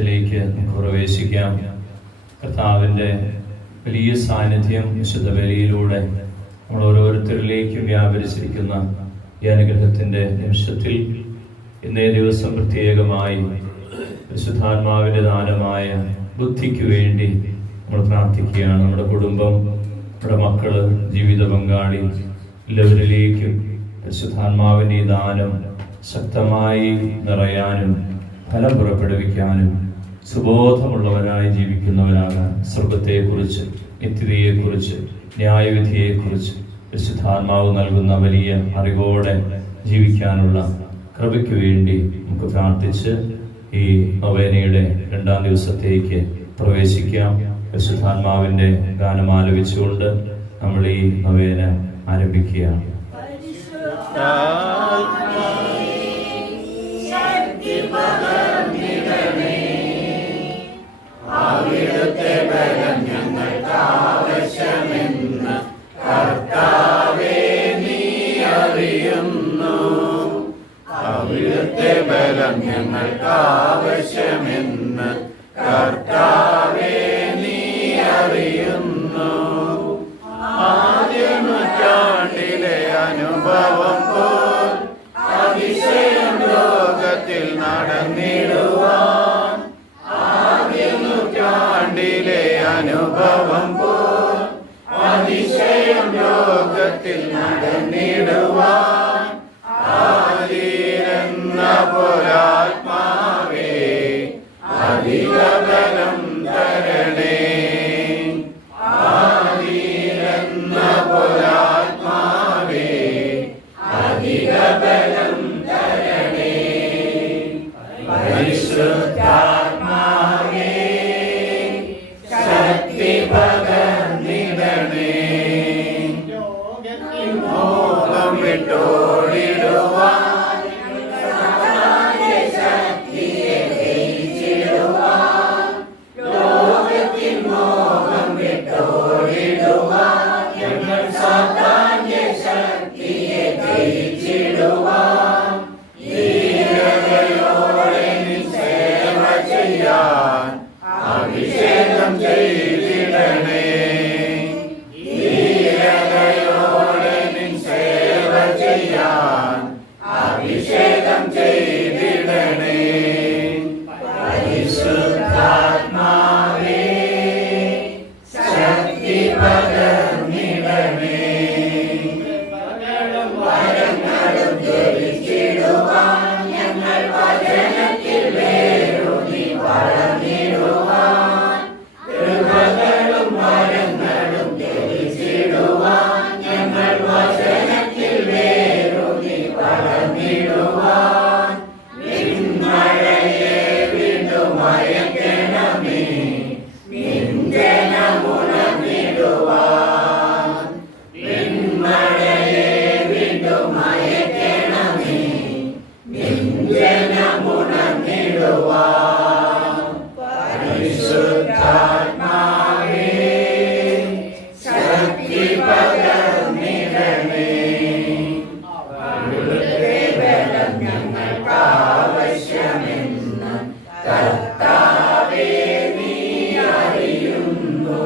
ദിവസത്തിലേക്ക് നമുക്ക് പ്രവേശിക്കാം. കർത്താവിൻ്റെ വലിയ സാന്നിധ്യം വിശുദ്ധ ബലിയിലൂടെ നമ്മൾ ഓരോരുത്തരിലേക്കും വ്യാപരിച്ചിരിക്കുന്ന ഈ അനുഗ്രഹത്തിൻ്റെ നിമിഷത്തിൽ ഇന്നേ ദിവസം പ്രത്യേകമായി പരിശുദ്ധാത്മാവിൻ്റെ ദാനമായ ബുദ്ധിക്ക് വേണ്ടി നമ്മൾ പ്രാർത്ഥിക്കുകയാണ്. നമ്മുടെ കുടുംബം, നമ്മുടെ മക്കള്, ജീവിത പങ്കാളി എല്ലാവരിലേക്കും പരിശുദ്ധാത്മാവിൻ്റെ ഈ ദാനം ശക്തമായി നിറയാനും ഫലം പുറപ്പെടുവിക്കാനും സുബോധമുള്ളവരായി ജീവിക്കുന്നവരാകാൻ, സ്വർഗത്തെക്കുറിച്ച്, നിത്യതയെക്കുറിച്ച്, ന്യായവിധിയെക്കുറിച്ച് പരിശുദ്ധാത്മാവ് നൽകുന്ന വലിയ അറിവോടെ ജീവിക്കാനുള്ള കൃപയ്ക്ക് വേണ്ടി നമുക്ക് പ്രാർത്ഥിച്ച് ഈ നൊവേനയുടെ 2ാം ദിവസത്തേക്ക് പ്രവേശിക്കാം. പരിശുദ്ധാത്മാവിൻ്റെ ഗാനം ആലപിച്ചുകൊണ്ട് നമ്മൾ ഈ നൊവേന ആരംഭിക്കുകയാണ്. അവിടുത്തെ ബലം ഞങ്ങൾക്ക് ആവശ്യമെന്ന് കർത്താവേ നീ അറിയുന്നു. അവിടുത്തെ ബലം ഞങ്ങൾക്ക് ആവശ്യമെന്ന് കർത്താവേ നീ അറിയുന്നു. ആദ്യ നൂറ്റാണ്ടിലെ അനുഭവം പോൽ അതിശയം ലോകത്തിൽ നടന്നിടുവാൻ, ആദ്യ നൂറ്റാണ്ടിലെ അനുഭവം പോൽ അതിശയം ലോകത്തിൽ നടന്നിടുവാൻ ആദിരെന്ന പോലാത്മാവേ അധിക ബലം തരണേ. ആദിരെന്ന പോലാത്മാവേ അധിക ബലം തരണേ. പരിശുദ്ധാത്മാവേ ശക്തി പകർന്നിടണേ. മോഹം വിട്ടോടിടുവാൻ ശക്തിയെ ജയിച്ചിടുവാൻ, ലോകത്തിൽ മോഹം വിട്ടോടിടുവാൻ ഞങ്ങൾ സാത്താന്യ ശക്തിയെ ജയിച്ചിടുവാൻ, ധീരതയോടെ നിശ്ചയം ചെയ്യാൻ അഭിഷേകം ചെയ്തിടണേ. ധീരതയോടെ നിശ്ചയം ചെയ്യാൻ അഭിഷേകം ചെയ്തിടണേ. പരിശുദ്ധാത്മാവേ ശക്തി പകർന്നിടണേ. വരങ്ങളും ജ്വലിച്ചിടുവാൻ ഞങ്ങൾ വചനത്തിൽ വേരൂന്നി വളർന്നിടുവാൻ, കൃപകളും വരങ്ങളും ജ്വലിച്ചിടുവാൻ ഞങ്ങൾ വചനത്തിൽ വേരൂന്നി വളർന്നിടുവാൻ, നിന്മഴയെ വീണ്ടും അയക്കണമേ, നിന്ദനമുണർന്നിടുവാൻ, നിന്മഴയെ വീണ്ടും അയക്കണമേ, നിന്ദനമുണർന്നിടുവാൻ. പരിശുദ്ധാത്മാവേ ശക്തി പകർന്നിടണേ. അവിടുത്തെ ബലം ഞങ്ങൾക്ക് ആവശ്യമെന്ന് കർത്താവേ നീ അറിയുന്നു.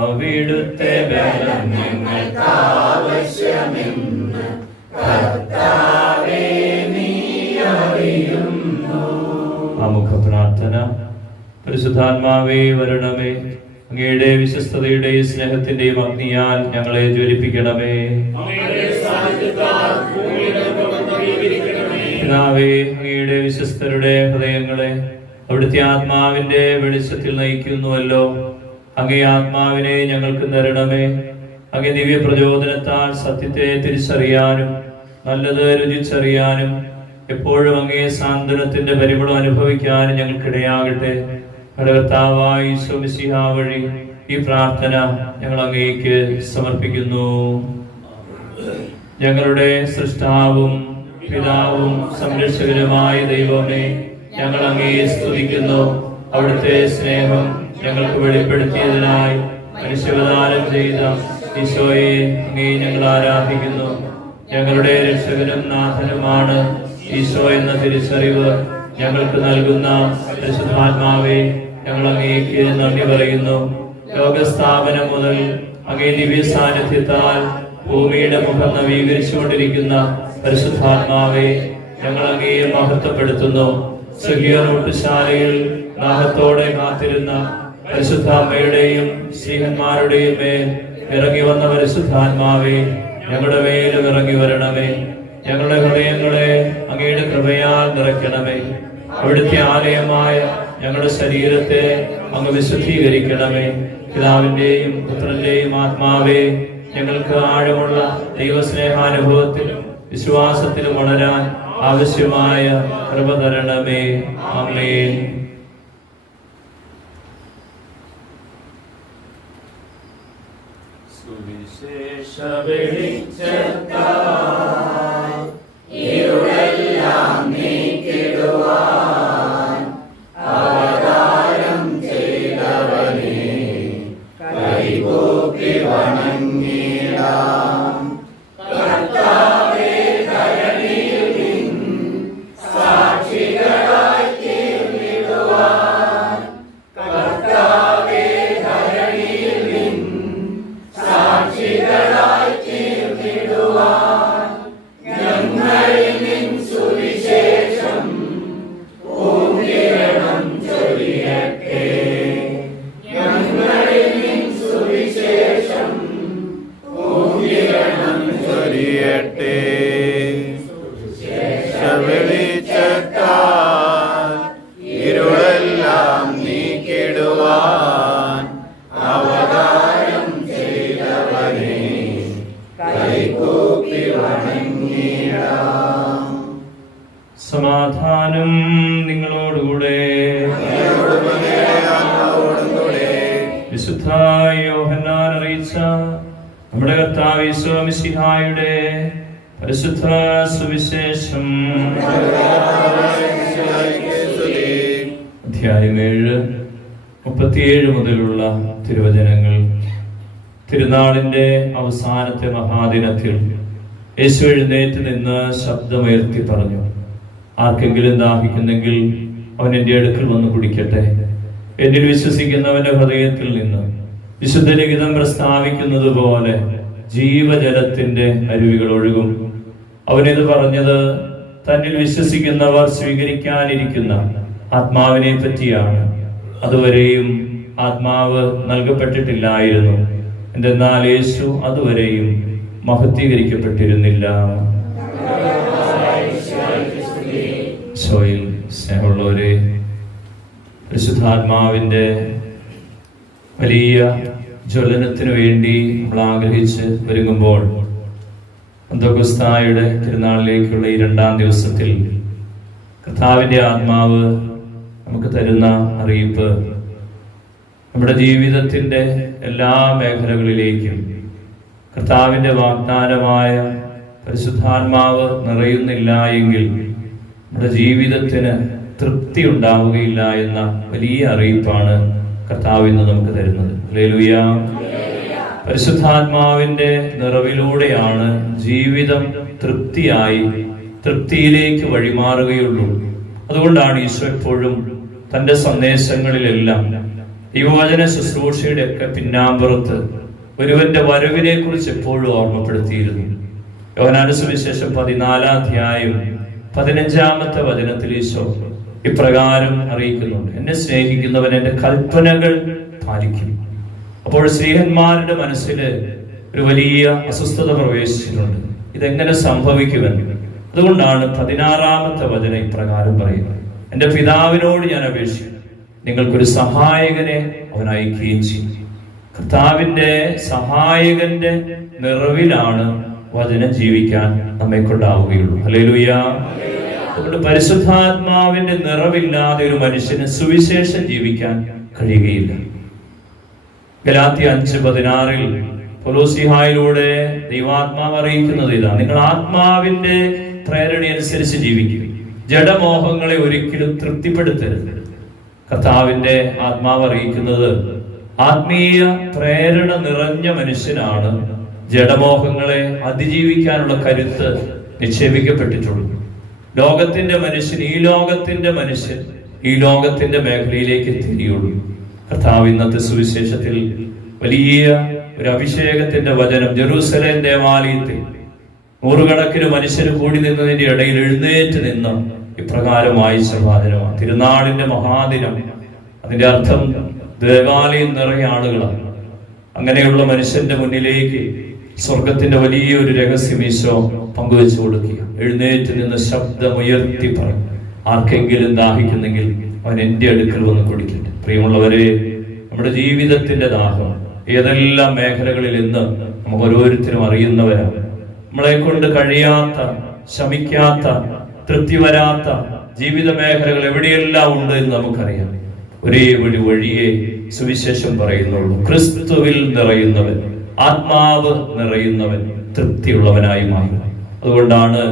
അവിടുത്തെ ബലം ഞങ്ങൾക്ക് ആവശ്യമെന്ന് കർത്താവേ നീ അറിയുന്നു. ആമുഖ പ്രാർത്ഥന. പരിശുദ്ധാത്മാവേ വരണമേ, അങ്ങയുടെ വിശ്വസ്തതയുടെയും സ്നേഹത്തിന്റെയും അഗ്നിയാൽ ഞങ്ങളെ ജ്വലിപ്പിക്കണമേ. പിതാവേ, അങ്ങയുടെ വിശ്വസ്തരുടെ ഹൃദയങ്ങളെ അവിടുത്തെ ആത്മാവിന്റെ വെളിച്ചത്തിൽ നയിക്കുന്നുവല്ലോ. അങ്ങേ ആത്മാവിനെ ഞങ്ങൾക്ക് തരണമേ. അങ്ങേ ദിവ്യ പ്രചോദനത്താൽ സത്യത്തെ തിരിച്ചറിയാനും നല്ലത് രുചിച്ചറിയാനും എപ്പോഴും അങ്ങേ സാന്ത്വനത്തിന്റെ പരിമളം അനുഭവിക്കാനും ഞങ്ങൾക്കിടയാകട്ടെ. കർത്താവായ ഈശോ മിശിഹാ വഴി ഈ പ്രാർത്ഥന ഞങ്ങൾ അങ്ങേക്ക് സമർപ്പിക്കുന്നു. ഞങ്ങളുടെ സൃഷ്ടാവും പിതാവും സംരക്ഷകനുമായ ദൈവമേ, ഞങ്ങൾ അങ്ങയെ സ്തുതിക്കുന്നു. അവിടുത്തെ സ്നേഹം ഞങ്ങൾക്ക് വെളിപ്പെടുത്തിയതിനായി മനുഷ്യവതാരം ചെയ്ത ഈശോയെ അങ്ങയെ ഞങ്ങൾ ആരാധിക്കുന്നു. ഞങ്ങളുടെ രക്ഷകനും നാഥനുമാണ് ഈശോ എന്ന തിരിച്ചറിവ് ഞങ്ങൾക്ക് നൽകുന്ന പരിശുദ്ധാത്മാവെ, ഞങ്ങൾ അങ്ങേക്ക് നന്ദി പറയുന്നു. ലോകസ്ഥാപനം മുതൽ അങ്ങേ ദിവ്യ സാന്നിധ്യത്താൽ ഭൂമിയുടെ മുഖം നവീകരിച്ചുകൊണ്ടിരിക്കുന്ന പരിശുദ്ധാത്മാവെ, ഞങ്ങൾ അങ്ങയെ മഹത്വപ്പെടുത്തുന്നു. സുഖിയനൂട്ടുശാലയിൽ ദാഹത്തോടെ കാത്തിരുന്ന പരിശുദ്ധ അമ്മയുടെയും സ്ത്രീഹന്മാരുടെയും മേൽ ഇറങ്ങി വന്ന പരിശുദ്ധാത്മാവെ, ഞങ്ങളുടെ മേലും ഇറങ്ങി വരണമേ. ഞങ്ങളുടെ ഹൃദയങ്ങളെ അങ്ങയുടെ കൃപയാൽ നിറയ്ക്കണമേ. അവിടുത്തെ ആലയമായ ഞങ്ങളുടെ ശരീരത്തെ അങ്ങ് വിശുദ്ധീകരിക്കണമേ. പിതാവിന്റെയും പുത്രന്റെയും ആത്മാവേ, ഞങ്ങൾക്ക് ആഴമുള്ള ദൈവസ്നേഹാനുഭവത്തിലും വിശ്വാസത്തിലും വളരാൻ ആവശ്യമായ കൃപ തരണമേ. ആമേൻ. സുവിശേഷ വെളിച്ചത്താൽ ഇരുളെല്ലാം നീക്കിടുവാൻ അവതാരം ചെയ്തവനെ കൈകൂപ്പി വണങ്ങിടാം. കർത്താവേ, ധരണിയിൽ നിൻ സാക്ഷികളായി തീർന്നിടുവാൻ. കർത്താവേ, ധരണിയിൽ നിൻ സാക്ഷികളായി തീർന്നിടുവാൻ. ഞങ്ങളിൽ നിൻ സുവിശേഷം പൂങ്കിരണം ചൊരിയട്ടെ. ഞങ്ങളിൽ നിൻ സുവിശേഷം പൂങ്കിരണം ചൊരിയട്ടെ. വെളിച്ചത്താൽ ഇരുളെല്ലാം നീക്കിടുവാൻ അവതാരം ചെയ്തവനെ കൈകൂപ്പി വണങ്ങിടാം. സമാധാനം നിങ്ങളോടുകൂടെ. വിശുദ്ധ യോഹന്നാൻ അറിയിച്ച നമ്മുടെ കർത്താവ് യേശു മിശിഹായുടെ പരിശുദ്ധ സുവിശേഷം. അധ്യായം 7, 37 മുതലുള്ള തിരുവചനങ്ങൾ. തിരുനാളിന്റെ അവസാനത്തെ മഹാദിനത്തിൽ യേശു എഴുന്നേറ്റ് നിന്ന് ശബ്ദമുയർത്തി പറഞ്ഞു, ആർക്കെങ്കിലും ദാഹിക്കുന്നെങ്കിൽ അവൻ എൻ്റെ അടുക്കൽ വന്ന് കുടിക്കട്ടെ. എന്നിൽ വിശ്വസിക്കുന്നവന്റെ ഹൃദയത്തിൽ നിന്ന് വിശുദ്ധ ലിഖിതം പ്രസ്താവിക്കുന്നത് പോലെ ജീവജലത്തിന്റെ അരുവികൾ ഒഴുകും. അവനിത് പറഞ്ഞത് തന്നിൽ വിശ്വസിക്കുന്നവർ സ്വീകരിക്കാനിരിക്കുന്ന ആത്മാവിനെ പറ്റിയാണ്. അതുവരെയും ആത്മാവ് നൽകപ്പെട്ടിട്ടില്ലായിരുന്നു. എന്തെന്നാൽ യേശു അതുവരെയും മഹത്വീകരിക്കപ്പെട്ടിരുന്നില്ല. ഈശോയിൽ സ്നേഹമുള്ളവരെ, പരിശുദ്ധാത്മാവിന്റെ വലിയ ജ്വലനത്തിനു വേണ്ടി നമ്മൾ ആഗ്രഹിച്ച് ഒരുങ്ങുമ്പോൾ പെന്തക്കോസ്തായുടെ തിരുനാളിലേക്കുള്ള ഈ 2ാം ദിവസത്തിൽ കർത്താവിന്റെ ആത്മാവ് നമുക്ക് തരുന്ന അറിയിപ്പ് നമ്മുടെ ജീവിതത്തിന്റെ എല്ലാ മേഖലകളിലേക്കും കർത്താവിന്റെ വാഗ്ദാനമായ പരിശുദ്ധാത്മാവ് നിറയുന്നില്ല എങ്കിൽ നമ്മുടെ ജീവിതത്തിന് തൃപ്തി ഉണ്ടാവുകയില്ല എന്ന വലിയ അറിയിപ്പാണ് കർത്താവ് ഇന്ന് നമുക്ക് തരുന്നത്. ഹല്ലേലൂയ. പരിശുദ്ധാത്മാവിന്റെ നിറവിലൂടെയാണ് ജീവിതം തൃപ്തിയിലേക്ക് വഴിമാറുകയുള്ളൂ. അതുകൊണ്ടാണ് ഈശോ എപ്പോഴും തന്റെ സന്ദേശങ്ങളിലെല്ലാം യുവജന ശുശ്രൂഷയുടെ ഒക്കെ പിന്നാമ്പുറത്ത് ഒരുവന്റെ വരവിനെ കുറിച്ച് എപ്പോഴും ഓർമ്മപ്പെടുത്തിയിരുന്നു. യോഹന്നാന്റെ സുവിശേഷം 14-ാം അധ്യായം 15-ാമത്തെ വചനത്തിൽ ഈശോ ഇപ്രകാരം അറിയിക്കുന്നുണ്ട്, എന്നെ സ്നേഹിക്കുന്നവൻ എന്റെ കൽപ്പനകൾ പാലിക്കും. അപ്പോൾ സ്ത്രീഹന്മാരുടെ മനസ്സിൽ ഒരു വലിയ അസ്വസ്ഥത പ്രവേശിച്ചിട്ടുണ്ട്. ഇതെങ്ങനെ സംഭവിക്കുമെന്ന്. അതുകൊണ്ടാണ് 16-ാമത്തെ വചനം ഇപ്രകാരം പറയുന്നത്, എന്റെ പിതാവിനോട് ഞാൻ അപേക്ഷിക്കും, നിങ്ങൾക്കൊരു സഹായകനെ അവൻ അയക്കുകയും ചെയ്യും. കർത്താവിന്റെ സഹായകന്റെ നിറവിലാണ് വചനം ജീവിക്കാൻ നമ്മെ കൊണ്ടാവുകയുള്ളൂ. ഹല്ലേലൂയ. അതുകൊണ്ട് പരിശുദ്ധാത്മാവിന്റെ നിറവില്ലാതെ ഒരു മനുഷ്യന് സുവിശേഷം ജീവിക്കാൻ കഴിയുകയില്ല. ഗലാത്യ 5:16 പൗലോസിഹായിലൂടെ ദൈവാത്മാവ് അറിയിക്കുന്നത് ഇതാണ്, നിങ്ങൾ ആത്മാവിന്റെ പ്രേരണ അനുസരിച്ച് ജീവിക്കുക, ജഡമോഹങ്ങളെ ഒരിക്കലും തൃപ്തിപ്പെടുത്തരുത്. കർത്താവിന്റെ ആത്മാവ് അറിയിക്കുന്നത് ആത്മീയ പ്രേരണ നിറഞ്ഞ മനുഷ്യനാണ് ജഡമോഹങ്ങളെ അതിജീവിക്കാനുള്ള കരുത്ത് നിക്ഷേപിക്കപ്പെട്ടിട്ടുള്ളൂ. ലോകത്തിന്റെ മനുഷ്യൻ, ഈ ലോകത്തിന്റെ മനുഷ്യൻ ഈ ലോകത്തിന്റെ മേഖലയിലേക്ക് തിരിയുള്ളൂ. കർത്താവ് ഇന്നത്തെ സുവിശേഷത്തിൽ വലിയ ഒരു അഭിഷേകത്തിന്റെ വചനം ജെറൂസലേം ദേവാലയത്തിൽ നൂറുകണക്കിന് മനുഷ്യർ കൂടി നിന്നതിന്റെ ഇടയിൽ എഴുന്നേറ്റ് നിന്ന് ഇപ്രകാരം വായിച്ച വചനമാണ്. തിരുനാളിന്റെ മഹാദിനം, അതിന്റെ അർത്ഥം ദേവാലയം നിറയെ ആളുകളാണ്. അങ്ങനെയുള്ള മനുഷ്യന്റെ മുന്നിലേക്ക് സ്വർഗത്തിന്റെ വലിയൊരു രഹസ്യം ഈശോ പങ്കുവെച്ചു കൊടുക്കുക. എഴുന്നേറ്റ് നിന്ന് ശബ്ദമുയർത്തി പറഞ്ഞു, ആർക്കെങ്കിലും ദാഹിക്കുന്നെങ്കിൽ അവൻ എന്റെ അടുക്കൽ വന്ന് കുടിക്കട്ടെ. പ്രിയമുള്ളവരെ, നമ്മുടെ ജീവിതത്തിന്റെ ദാഹം ഏതെല്ലാം മേഖലകളിൽ ഇന്ന് നമുക്ക് ഓരോരുത്തരും അറിയുന്നവരാണ്. നമ്മളെ കൊണ്ട് കഴിയാത്ത, ശമിക്കാത്ത, തൃപ്തി വരാത്ത ജീവിത മേഖലകൾ എവിടെയെല്ലാം ഉണ്ട് എന്ന് നമുക്കറിയാം. ഒരേ ഒരു വഴിയെ സുവിശേഷം പറയുന്നുള്ളൂ. ക്രിസ്തുവിൽ നിറയുന്നവൻ, ആത്മാവ് നിറയുന്നവൻ തൃപ്തിയുള്ളവനായി മാറും. അതുകൊണ്ടാണ്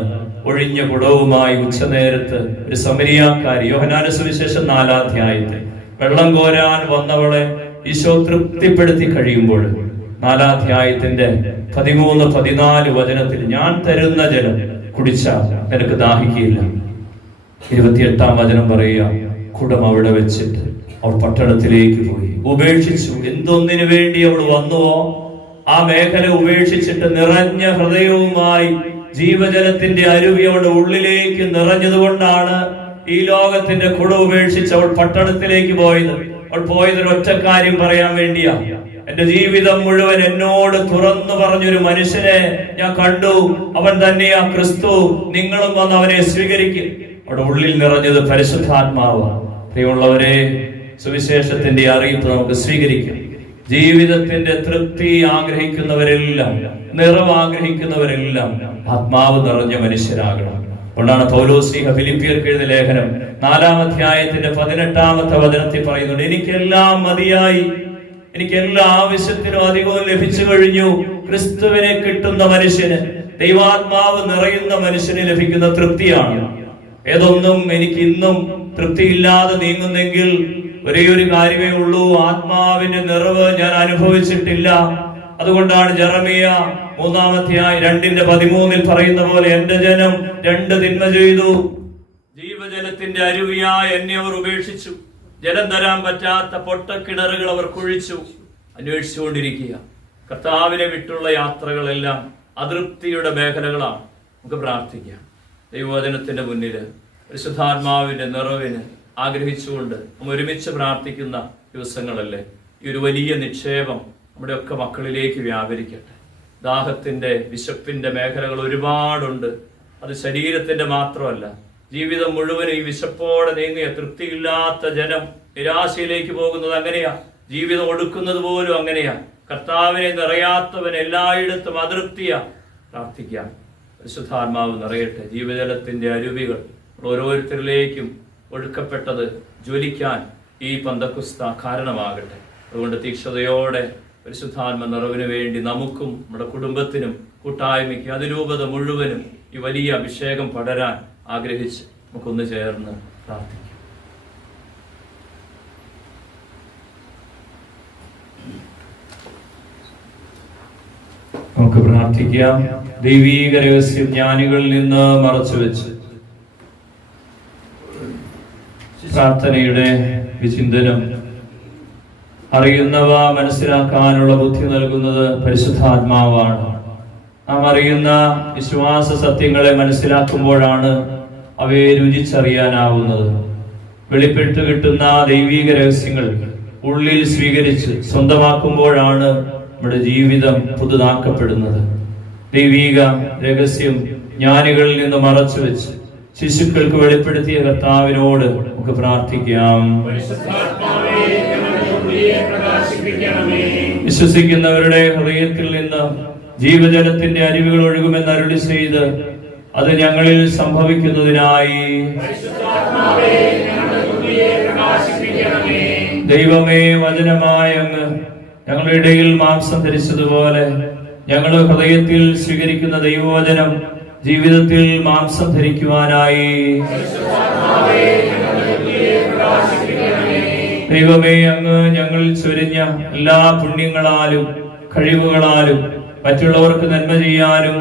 ഒഴിഞ്ഞ കുടവുമായി ഉച്ചനേരത്ത് ഒരു സമരിയാക്കാരി, യോഹന്നാന്റെ സുവിശേഷം 4-ാം അധ്യായത്തിൽ വെള്ളം കോരാൻ വന്നവളെ ഈശോ തൃപ്തിപ്പെടുത്തി കഴിയുമ്പോൾ 4-ാം അധ്യായത്തിന്റെ 13-14 വചനത്തിൽ ഞാൻ തരുന്ന ജലം കുടിച്ചാൽ നിനക്ക് ദാഹിക്കുകയില്ല. 28-ാം വചനം പറയുക, കുടം അവിടെ വെച്ചിട്ട് അവൾ പട്ടണത്തിലേക്ക് പോയി, ഉപേക്ഷിച്ചു. എന്തൊന്നിനു വേണ്ടി അവൾ വന്നുവോ ആ മേഖല ഉപേക്ഷിച്ചിട്ട് നിറഞ്ഞ ഹൃദയവുമായി ജീവജലത്തിന്റെ അരുവി അവളുടെ ഉള്ളിലേക്ക് നിറഞ്ഞതുകൊണ്ടാണ് ഈ ലോകത്തിന്റെ കുടം ഉപേക്ഷിച്ച് അവൾ പട്ടണത്തിലേക്ക് പോയത്. അവൾ പോയത് ഒറ്റ കാര്യം പറയാൻ വേണ്ടിയാ. എന്റെ ജീവിതം മുഴുവൻ എന്നോട് തുറന്നു പറഞ്ഞൊരു മനുഷ്യനെ ഞാൻ കണ്ടു, അവൻ തന്നെയാ ക്രിസ്തു, നിങ്ങളും വന്ന് അവനെ സ്വീകരിക്കും. അവിടെ ഉള്ളിൽ നിറഞ്ഞത് പരിശുദ്ധാത്മാവ്. പ്രിയമുള്ളവരെ, സുവിശേഷത്തിന്റെ അറിയിപ്പ് നമുക്ക് സ്വീകരിക്കാം. ജീവിതത്തിന്റെ തൃപ്തി ആഗ്രഹിക്കുന്നവരെല്ലാം, നിറവ് ആഗ്രഹിക്കുന്നവരെല്ലാം ആത്മാവ് നിറഞ്ഞ മനുഷ്യരാകണം. അതുകൊണ്ടാണ് പൗലോസ്ലീഹ ഫിലിപ്പിയർക്ക് എഴുതിയ ലേഖനം 4-ാം അധ്യായത്തിന്റെ 18-ാമത്തെ വചനത്തിൽ പറയുന്നുണ്ട്, എനിക്കെല്ലാം മതിയായി, എനിക്ക് എല്ലാ ആവശ്യത്തിനും അധികവും ലഭിച്ചു കഴിഞ്ഞു. ക്രിസ്തുവിനെ കിട്ടുന്ന മനുഷ്യന്, ദൈവാത്മാവ് നിറയുന്ന മനുഷ്യന് ലഭിക്കുന്ന തൃപ്തിയാണ്. ഏതൊന്നും എനിക്ക് ഇന്നും തൃപ്തിയില്ലാതെ നീങ്ങുന്നെങ്കിൽ ഒരേ ഒരു കാര്യമേ ഉള്ളൂ, ആത്മാവിന്റെ നിറവ് ഞാൻ അനുഭവിച്ചിട്ടില്ല. അതുകൊണ്ടാണ് ജെറമിയ 3-ാം അധ്യായം 2:13 പറയുന്ന പോലെ, എന്റെ ജനം 2 തിന്മ ചെയ്തു, ജീവജലത്തിന്റെ അരുവിയായി എന്നെ അവർ ഉപേക്ഷിച്ചു, ജലം തരാൻ പറ്റാത്ത പൊട്ടക്കിണറുകൾ അവർ കുഴിച്ചു. അന്വേഷിച്ചുകൊണ്ടിരിക്കുക. കർത്താവിനെ വിട്ടുള്ള യാത്രകളെല്ലാം അതൃപ്തിയുടെ മേഖലകളാണ്. നമുക്ക് പ്രാർത്ഥിക്കാം. ദൈവവചനത്തിന്റെ മുന്നില് പരിശുദ്ധാത്മാവിന്റെ നിറവിന് ആഗ്രഹിച്ചുകൊണ്ട് നമ്മൾ ഒരുമിച്ച് പ്രാർത്ഥിക്കുന്ന ദിവസങ്ങളല്ലേ. ഈ ഒരു വലിയ നിക്ഷേപം നമ്മുടെ ഒക്കെ മക്കളിലേക്ക് വ്യാപരിക്കട്ടെ. ദാഹത്തിന്റെ, വിശപ്പിന്റെ മേഖലകൾ ഒരുപാടുണ്ട്. അത് ശരീരത്തിന്റെ മാത്രമല്ല, ജീവിതം മുഴുവൻ ഈ വിശപ്പോടെ നീങ്ങിയ തൃപ്തിയില്ലാത്ത ജനം നിരാശയിലേക്ക് പോകുന്നത് അങ്ങനെയാ. ജീവിതം ഒടുക്കുന്നത് പോലും അങ്ങനെയാ. കർത്താവിനെ നിറയാത്തവൻ എല്ലായിടത്തും അതൃപ്തിയാ. പ്രാർത്ഥിക്കാം, പരിശുദ്ധാത്മാവ് നിറയട്ടെ. ജീവജലത്തിന്റെ അരുവികൾ ഓരോരുത്തരിലേക്കും ഒഴുക്കപ്പെട്ടത് ജ്വലിക്കാൻ ഈ പന്തക്കുസ്ത കാരണമാകട്ടെ. അതുകൊണ്ട് തീക്ഷണതയോടെ പരിശുദ്ധാത്മ നിറവിന് വേണ്ടി നമുക്കും നമ്മുടെ കുടുംബത്തിനും കൂട്ടായ്മയ്ക്ക് അതിരൂപത മുഴുവനും ഈ വലിയ അഭിഷേകം പടരാൻ ആഗ്രഹിച്ച് നമുക്കൊന്ന് ചേർന്ന് പ്രാർത്ഥിക്കാം. നമുക്ക് പ്രാർത്ഥിക്കാം. ദൈവീക രഹസ്യം ജ്ഞാനികളിൽ നിന്ന് മറച്ചുവെച്ച് പ്രാർത്ഥനയുടെ വിചിന്തനം, അറിയുന്നവ മനസ്സിലാക്കാനുള്ള ബുദ്ധി നൽകുന്നത് പരിശുദ്ധാത്മാവാണ്. നാം അറിയുന്ന വിശ്വാസ സത്യങ്ങളെ മനസ്സിലാക്കുമ്പോഴാണ് അവയെ രുചിച്ചറിയാനാവുന്നത്. വെളിപ്പെട്ടു കിട്ടുന്ന ദൈവീക രഹസ്യങ്ങൾ ഉള്ളിൽ സ്വീകരിച്ച് സ്വന്തമാക്കുമ്പോഴാണ് നമ്മുടെ ജീവിതം പുതുതാക്കപ്പെടുന്നത്. ദൈവീക രഹസ്യം ജ്ഞാനികളിൽ നിന്ന് മറച്ചു വെച്ച് ശിശുക്കൾക്ക് വെളിപ്പെടുത്തിയ കർത്താവിനോട് നമുക്ക് പ്രാർത്ഥിക്കാം. വിശ്വസിക്കുന്നവരുടെ ഹൃദയത്തിൽ നിന്ന് ജീവജലത്തിന്റെ അരുവികൾ ഒഴുകുമെന്ന് അരുളി ചെയ്ത് അത് ഞങ്ങളിൽ സംഭവിക്കുന്നതിനായി ദൈവമേ, വചനമായ അങ്ങ് ഞങ്ങളുടെ ഇടയിൽ മാംസം ധരിച്ചതുപോലെ ഞങ്ങൾ ഹൃദയത്തിൽ സ്വീകരിക്കുന്ന ദൈവവചനം ജീവിതത്തിൽ മാംസം ധരിക്കുവാനായി ദൈവമേ, അങ്ങ് ഞങ്ങളിൽ ചൊരിഞ്ഞ എല്ലാ പുണ്യങ്ങളാലും കഴിവുകളാലും മറ്റുള്ളവർക്ക് നന്മ ചെയ്യാനും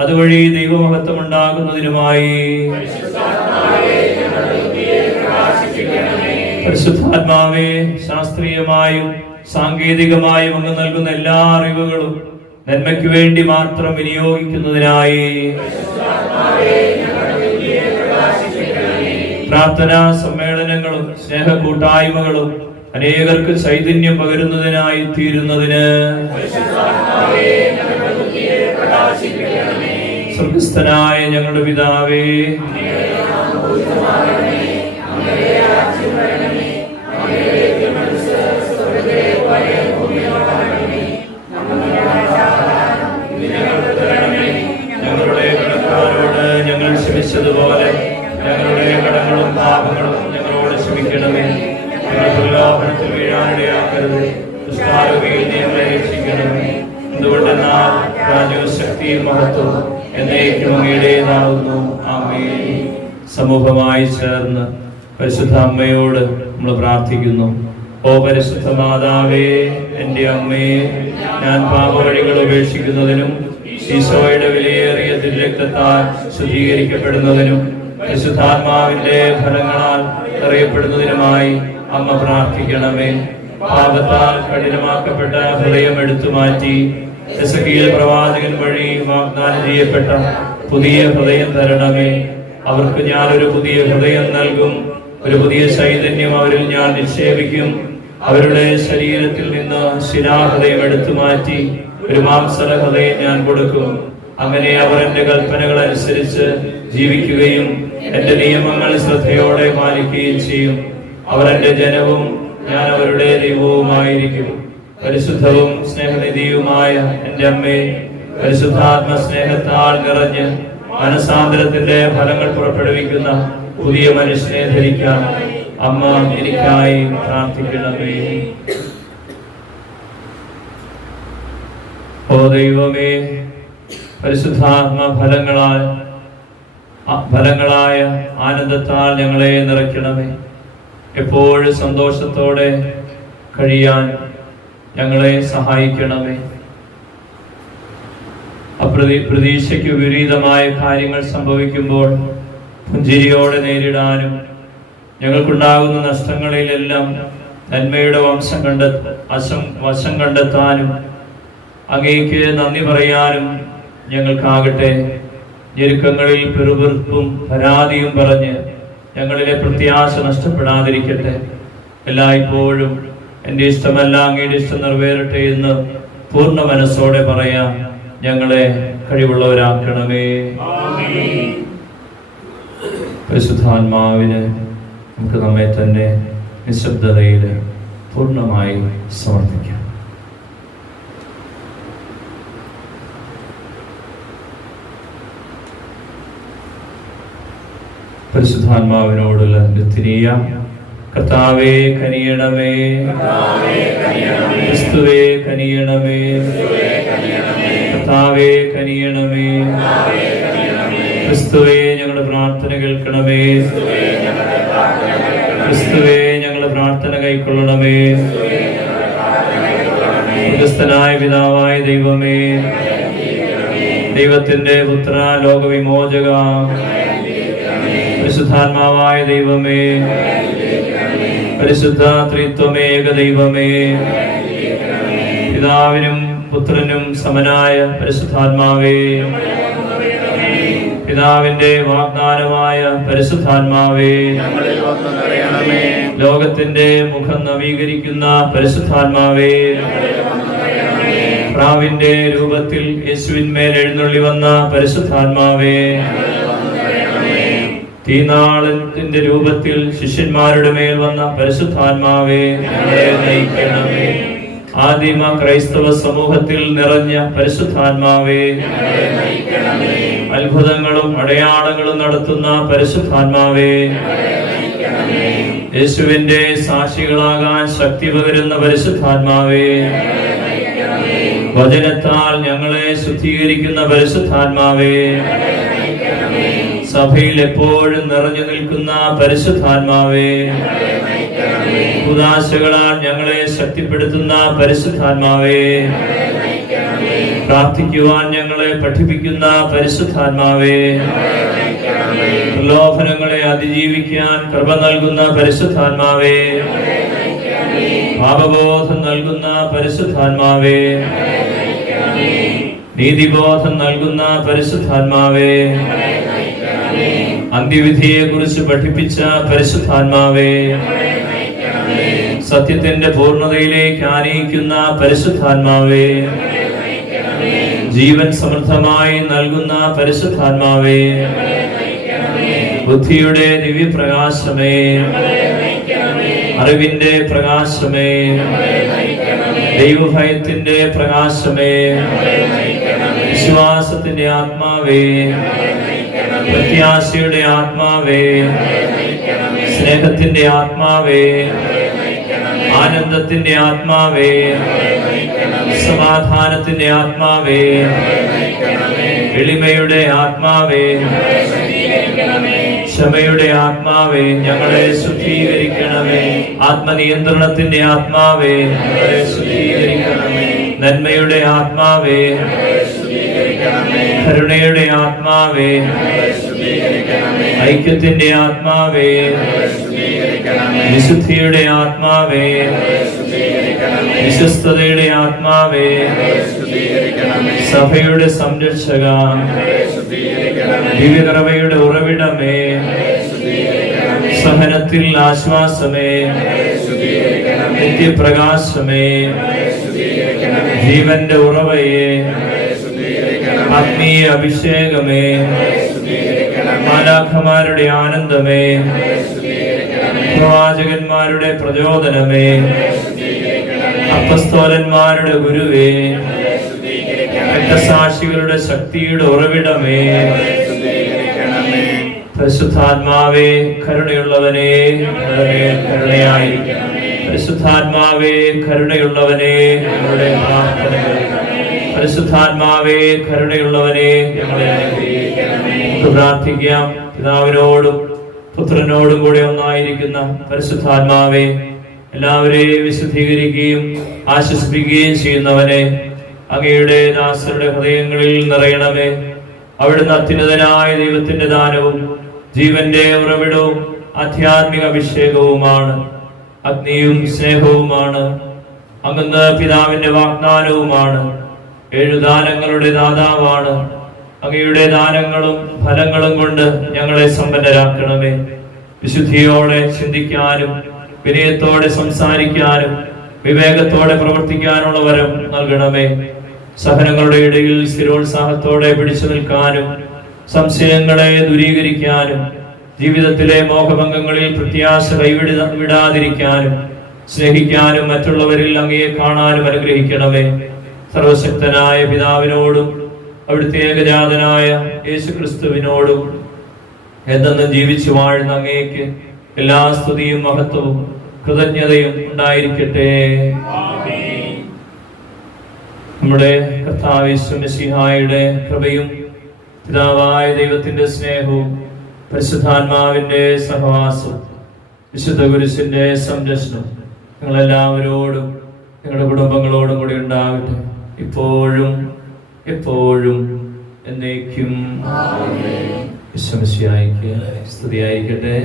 അതുവഴി ദൈവമഹത്വം ഉണ്ടാകുന്നതിനുമായി പരിശുദ്ധാത്മാവേ, ശാസ്ത്രീയമായും സാങ്കേതികമായും അങ്ങ് നൽകുന്ന എല്ലാ അറിവുകളും നന്മയ്ക്ക് വേണ്ടി മാത്രം വിനിയോഗിക്കുന്നതിനായി പ്രാർത്ഥനാ സമ്മേളനങ്ങളും സ്നേഹക്കൂട്ടായ്മകളും അനേകർക്ക് ചൈതന്യം പകരുന്നതിനായി തീരുന്നതിന് സ്വർഗസ്ഥനായ ഞങ്ങളുടെ പിതാവേ, ഞങ്ങളുടെ കടക്കാരോട് ഞങ്ങൾ ക്ഷമിച്ചതുപോലെ ഞങ്ങളുടെ കടങ്ങളും പാപങ്ങളും ഞങ്ങളോട് ക്ഷമിക്കണമേ. ഞങ്ങൾ പ്രലോഭനത്തിൽ വീഴാനിടയാക്കരുത്, ദുഷ്ടാരൂപിയിൽ ഞങ്ങളെ രക്ഷിക്കണമേ. എന്തുകൊണ്ടെന്നാൽ രാജ്യവും ശക്തിയും മഹത്വവും എന്നേക്കും അങ്ങയുടേതാകുന്നു. ആമേൻ. സമൂഹമായി ചേർന്ന് പരിശുദ്ധ അമ്മയോട് നമ്മൾ പ്രാർത്ഥിക്കുന്നു. ഓ പരിശുദ്ധ മാതാവേ, എൻ്റെ അമ്മയെ, ഞാൻ പാപവഴികൾ ഉപേക്ഷിക്കുന്നതിനും ഈശോയുടെ വിലയേറിയ തിരുരക്തത്താൽ ശുദ്ധീകരിക്കപ്പെടുന്നതിനും പരിശുദ്ധാത്മാവിന്റെ ഫലങ്ങളാൽ അറിയപ്പെടുന്നതിനുമായി അമ്മ പ്രാർത്ഥിക്കണമേ. പാപത്താൽ കഠിനമാക്കപ്പെട്ട ഹൃദയം എടുത്തു മാറ്റി എസെക്കിയേൽ പ്രവാചകൻ വഴി വാഗ്ദാനം ചെയ്യപ്പെട്ട പുതിയ ഹൃദയം തരണമേ. അവർക്ക് ഞാൻ ഒരു പുതിയ ഹൃദയം നൽകും, ഒരു പുതിയ ചൈതന്യം അവരിൽ ഞാൻ നിക്ഷേപിക്കും. അവരുടെ ശരീരത്തിൽ നിന്ന് ശിലാഹൃദയം എടുത്തു മാറ്റി ഒരു മാംസല ഹൃദയം ഞാൻ കൊടുക്കും. അങ്ങനെ അവർ എന്റെ കൽപ്പനകൾ അനുസരിച്ച് ജീവിക്കുകയും എന്റെ നിയമങ്ങൾ ശ്രദ്ധയോടെ പാലിക്കുകയും ചെയ്യും. അവർ എന്റെ ജനവും ഞാൻ അവരുടെ ദൈവവുമായിരിക്കും. പരിശുദ്ധവും സ്നേഹനിധിയുമായ എന്റെ അമ്മേ, പരിശുദ്ധാത്മ സ്നേഹത്താൽ നിറഞ്ഞ് മനസാന്തരത്തിന്റെ ഫലങ്ങൾ പുറപ്പെടുവിക്കുന്ന പുതിയ മനുഷ്യനെ ധരിക്കാൻ അമ്മ എനിക്കായി പ്രാർത്ഥിക്കണമേ. ഓ ദൈവമേ, പരിശുദ്ധാത്മ ഫലങ്ങളായ ആനന്ദത്താൽ ഞങ്ങളെ നിറയ്ക്കണമേ. എപ്പോഴും സന്തോഷത്തോടെ കഴിയാൻ ഞങ്ങളെ സഹായിക്കണമേ. പ്രതീക്ഷയ്ക്ക് വിപരീതമായ കാര്യങ്ങൾ സംഭവിക്കുമ്പോൾ പുഞ്ചിരിയോടെ നേരിടാനും ഞങ്ങൾക്കുണ്ടാകുന്ന നഷ്ടങ്ങളിലെല്ലാം നന്മയുടെ വശം കണ്ടെത്താനും അങ്ങേക്ക് നന്ദി പറയാനും ഞങ്ങൾക്കാകട്ടെ. ഞെരുക്കങ്ങളിൽ പെറുപെറുപ്പും പരാതിയും പറഞ്ഞ് ഞങ്ങളിലെ പ്രത്യാശ നഷ്ടപ്പെടാതിരിക്കട്ടെ. എല്ലായ്പ്പോഴും എൻ്റെ ഇഷ്ടമല്ല അങ്ങയുടെ ഇഷ്ടം നിറവേറട്ടെ എന്ന് പൂർണ്ണ മനസ്സോടെ പറയാം ഞങ്ങളെ കഴിവുള്ളവരാക്കണമേ. പരിശുദ്ധാത്മാവിന് നമുക്ക് നമ്മെ തന്നെ നിശബ്ദതയിൽ പൂർണ്ണമായി സമർപ്പിക്കാം. പരിശുദ്ധാത്മാവിനോടുള്ള നിത്യനീയ കർത്താവേ കനിയണമേ, ക്രിസ്തുവേ കനിയണമേ, കർത്താവേ കനിയണമേ, ക്രിസ്തുവേ ഞങ്ങളുടെ പ്രാർത്ഥന കേൾക്കണമേ, ക്രിസ്തുവേ ഞങ്ങളുടെ പ്രാർത്ഥന കൈക്കൊള്ളണമേ. സ്വർഗ്ഗസ്ഥനായ പിതാവായ ദൈവമേ, ദൈവത്തിന്റെ പുത്ര ലോകവിമോചക, പരിശുദ്ധാത്മാവായ ദൈവമേ, പരിശുദ്ധ ത്രിത്വമേക ദൈവമേ, പിതാവിനും പുത്രനും സമനായ പരിശുദ്ധാത്മാവേ, പിതാവിന്റെ വാഗ്ദാനമായ പരിശുദ്ധാത്മാവേ, ലോകത്തിന്റെ മുഖം നവീകരിക്കുന്ന പരിശുദ്ധാത്മാവേ, പ്രാവിന്റെ രൂപത്തിൽ യേശുവിന്മേൽ എഴുന്നള്ളി വന്ന പരിശുദ്ധാത്മാവേ, തീനാളത്തിന്റെ രൂപത്തിൽ ശിഷ്യന്മാരുടെ മേൽ വന്ന പരിശുദ്ധാത്മാവേ, ഞങ്ങളെ നയിക്കണമേ. ആദിമ ക്രൈസ്തവ സമൂഹത്തിൽ നിറഞ്ഞ പരിശുദ്ധാത്മാവേ, അത്ഭുതങ്ങളും അടയാളങ്ങളും നടത്തുന്ന പരിശുദ്ധാത്മാവേ, യേശുവിന്റെ സാക്ഷികളാകാൻ ശക്തി പകരുന്ന പരിശുദ്ധാത്മാവേ, വചനത്താൽ ഞങ്ങളെ ശുദ്ധീകരിക്കുന്ന പരിശുദ്ധാത്മാവേ, സഭയിൽ എപ്പോഴും നിറഞ്ഞു നിൽക്കുന്ന പരിശുദ്ധാത്മാവേ, ഉദാശകളാൽ ഞങ്ങളെ ശക്തിപ്പെടുത്തുന്ന പരിശുദ്ധാത്മാവേ, പ്രാർത്ഥിക്കുവാൻ ഞങ്ങളെ പഠിപ്പിക്കുന്ന പരിശുദ്ധാത്മാവേ, പ്രലോഭനങ്ങളെ അതിജീവിക്കാൻ കൃപ നൽകുന്ന പരിശുദ്ധാത്മാവേ, പാപബോധം നൽകുന്ന പരിശുദ്ധാത്മാവേ, നീതിബോധം നൽകുന്ന പരിശുദ്ധാത്മാവേ, അന്ത്യവിധിയെ കുറിച്ച് പഠിപ്പിച്ച പരിശുദ്ധാത്മാവേ, സത്യത്തിന്റെ പൂർണ്ണതയിലേക്ക് ആനയിക്കുന്ന പരിശുദ്ധാത്മാവേ, ജീവൻ സമൃദ്ധമായി നൽകുന്ന പരിശുദ്ധാത്മാവേ, ബുദ്ധിയുടെ ദിവ്യപ്രകാശമേ, അറിവിന്റെ പ്രകാശമേ, ദൈവഭയത്തിന്റെ പ്രകാശമേ, വിശ്വാസത്തിന്റെ ആത്മാവേ, പ്രത്യാശയുടെ ആത്മാവേ, സ്നേഹത്തിന്റെ ആത്മാവേ, ആനന്ദത്തിന്റെ ആത്മാവേ, സമാധാനത്തിന്റെ ആത്മാവേ, എളിമയുടെ ആത്മാവേ, ക്ഷമയുടെ ആത്മാവേ, ഞങ്ങളെ ശുദ്ധീകരിക്കണമേ. ആത്മനിയന്ത്രണത്തിന്റെ ആത്മാവേ, ഞങ്ങളെ ശുദ്ധീകരിക്കണമേ. നന്മയുടെ ആത്മാവേ, കരുണയുടെ ആത്മാവേ, ഐക്യത്തിന്റെ ആത്മാവേ, വിശുദ്ധിയുടെ ആത്മാവേ, വിശ്വസ്തതയുടെ ആത്മാവേ, സഭയുടെ സംരക്ഷക, ദിവ്യകൃപയുടെ ഉറവിടമേ, സഹനത്തിൽ ആശ്വാസമേ, നിത്യപ്രകാശമേ, ജീവന്റെ ഉറവയെ, ആത്മീയ അഭിഷേകമേ, മാലാഖമാരുടെ ആനന്ദമേ, പ്രവാചകന്മാരുടെ പ്രചോദനമേ, അപ്പസ്തോലന്മാരുടെ ഗുരുവേ, രക്തസാക്ഷികളുടെ ശക്തിയുടെ ഉറവിടമേ, പരിശുദ്ധാത്മാവേ, കരുണയുള്ളവനേ, കരുണയായി. പരിശുദ്ധാത്മാവേ, കരുണയുള്ളവനേ, ഞങ്ങളുടെ പ്രാർത്ഥനകൾ. പരിശുദ്ധാത്മാവേ, കരുണയുള്ളവനേ, ഞങ്ങളെ പ്രാർത്ഥിക്കാം. പിതാവിനോടും പുത്രനോടും കൂടെ ഒന്നായിരിക്കുന്ന പരിശുദ്ധാത്മാവേ, എല്ലാവരെയും വിശുദ്ധീകരിക്കുകയും ആശ്വസിപ്പിക്കുകയും ചെയ്യുന്നവനെ, അങ്ങയുടെ ദാസരുടെ ഹൃദയങ്ങളിൽ നിറയണമേ. അവിടുന്ന് അത്യുന്നതനായ ദൈവത്തിന്റെ ദാനവും ജീവന്റെ ഉറവിടവും ആധ്യാത്മിക അഭിഷേകവുമാണ്. അഗ്നിയും സ്നേഹവുമാണ്. അങ്ങ് പിതാവിന്റെ വാഗ്ദാനവുമാണ്. 7 ദാനങ്ങളുടെ ദാതാവാണ്. അങ്ങയുടെ ദാനങ്ങളും ഫലങ്ങളും കൊണ്ട് ഞങ്ങളെ സമ്പന്നരാക്കണമേ. വിശുദ്ധിയോടെ ചിന്തിക്കാനും വിനയത്തോടെ സംസാരിക്കാനും വിവേകത്തോടെ പ്രവർത്തിക്കാനുള്ള വരം നൽകണമേ. സഹനങ്ങളുടെ ഇടയിൽ സ്ഥിരോത്സാഹത്തോടെ പിടിച്ചു നിൽക്കാനും സംശയങ്ങളെ ദൂരീകരിക്കാനും ജീവിതത്തിലെ മോഹഭംഗങ്ങളിൽ പ്രത്യാശ വിടാതിരിക്കാനും സ്നേഹിക്കാനും മറ്റുള്ളവരിൽ അങ്ങയെ കാണാനും അനുഗ്രഹിക്കണമേ. സർവശക്തനായ പിതാവിനോടും അവിടുത്തെ ഏകജാതനായ യേശുക്രിസ്തുവിനോടും എന്നെന്നും ജീവിച്ചു വാഴുന്ന അങ്ങേക്ക് എല്ലാ സ്തുതിയും മഹത്വവും കൃതജ്ഞതയും ഉണ്ടായിരിക്കട്ടെ. നമ്മുടെ കർത്താവ് യേശു മിശിഹായുടെ കൃപയും പിതാവായ ദൈവത്തിന്റെ സ്നേഹവും പരിശുദ്ധാത്മാവിന്റെ സഹവാസവും വിശുദ്ധ കുരിശിന്റെ സംരക്ഷണം നിങ്ങളെല്ലാവരോടും നിങ്ങളുടെ കുടുംബങ്ങളോടും കൂടി ഉണ്ടാകട്ടെ, ഇപ്പോഴും എപ്പോഴും എന്നേക്കും. യേശു മിശിഹായ്ക്ക് സ്തുതിയായിരിക്കട്ടെ.